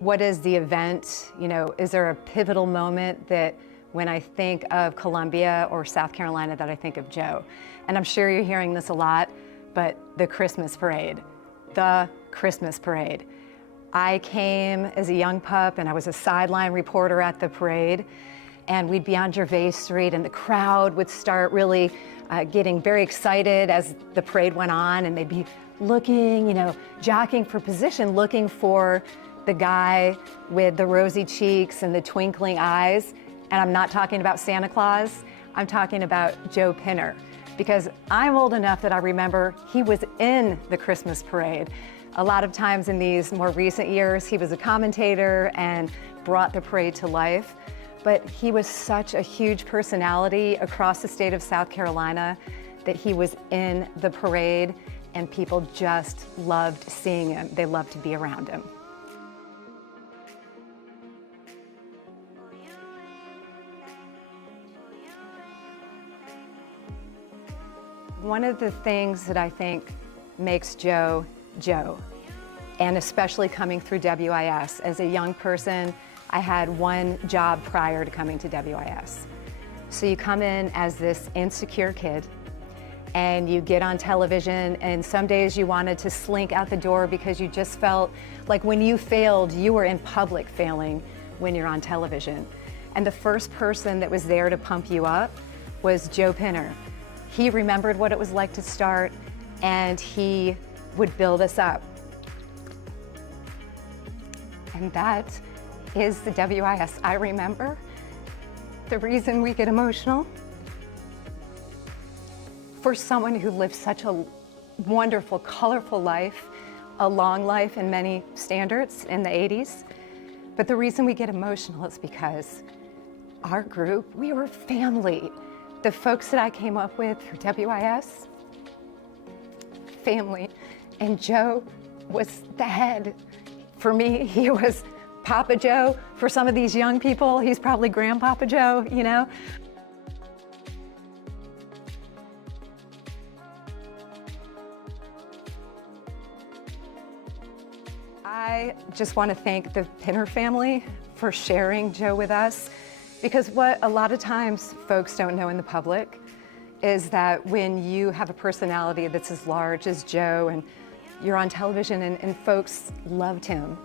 What is the event? You know, is there a pivotal moment that when I think of Columbia or South Carolina that I think of Joe? And I'm sure you're hearing this a lot, but the Christmas parade. The Christmas parade. I came as a young pup and I was a sideline reporter at the parade, and we'd be on Gervais Street and the crowd would start really getting very excited as the parade went on, and they'd be looking, you know, jockeying for position, looking for the guy with the rosy cheeks and the twinkling eyes. And I'm not talking about Santa Claus, I'm talking about Joe Pinner, because I'm old enough that I remember he was in the Christmas parade. A lot of times in these more recent years, he was a commentator and brought the parade to life. But he was such a huge personality across the state of South Carolina that he was in the parade, and people just loved seeing him. They loved to be around him. One of the things that I think makes Joe, Joe, and especially coming through WIS, as a young person, I had one job prior to coming to WIS. So you come in as this insecure kid, and you get on television, and some days you wanted to slink out the door because you just felt like when you failed, you were in public failing when you're on television. And the first person that was there to pump you up was Joe Pinner. He remembered what it was like to start, and he would build us up. And that is the WIS I remember. The reason we get emotional, for someone who lived such a wonderful, colorful life, a long life in many standards in the 80s. But the reason we get emotional is because our group, we were family. The folks that I came up with through WIS, family. And Joe was the head. For me, he was Papa Joe. For some of these young people, he's probably Grandpapa Joe, you know? I just want to thank the Pinner family for sharing Joe with us, because what a lot of times folks don't know in the public is that when you have a personality that's as large as Joe and you're on television and folks loved him,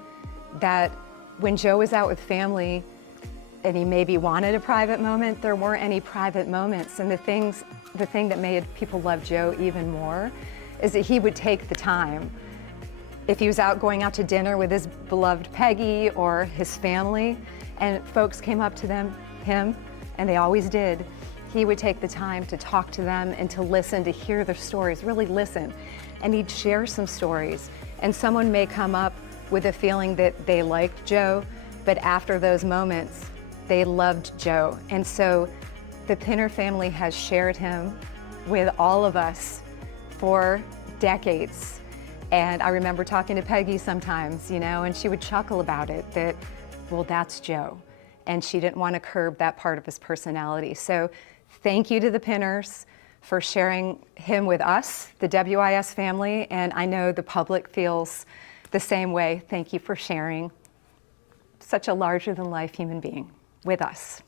that when Joe was out with family and he maybe wanted a private moment, there weren't any private moments. And the thing that made people love Joe even more is that he would take the time. If he was out going out to dinner with his beloved Peggy or his family, and folks came up to him, and they always did, he would take the time to talk to them and to listen, to hear their stories, really listen. And he'd share some stories. And someone may come up with a feeling that they liked Joe, but after those moments, they loved Joe. And so the Pinner family has shared him with all of us for decades. And I remember talking to Peggy sometimes, you know, and she would chuckle about it, that, well, that's Joe. And she didn't want to curb that part of his personality. So thank you to the Pinners for sharing him with us, the WIS family, and I know the public feels the same way. Thank you for sharing such a larger-than-life human being with us.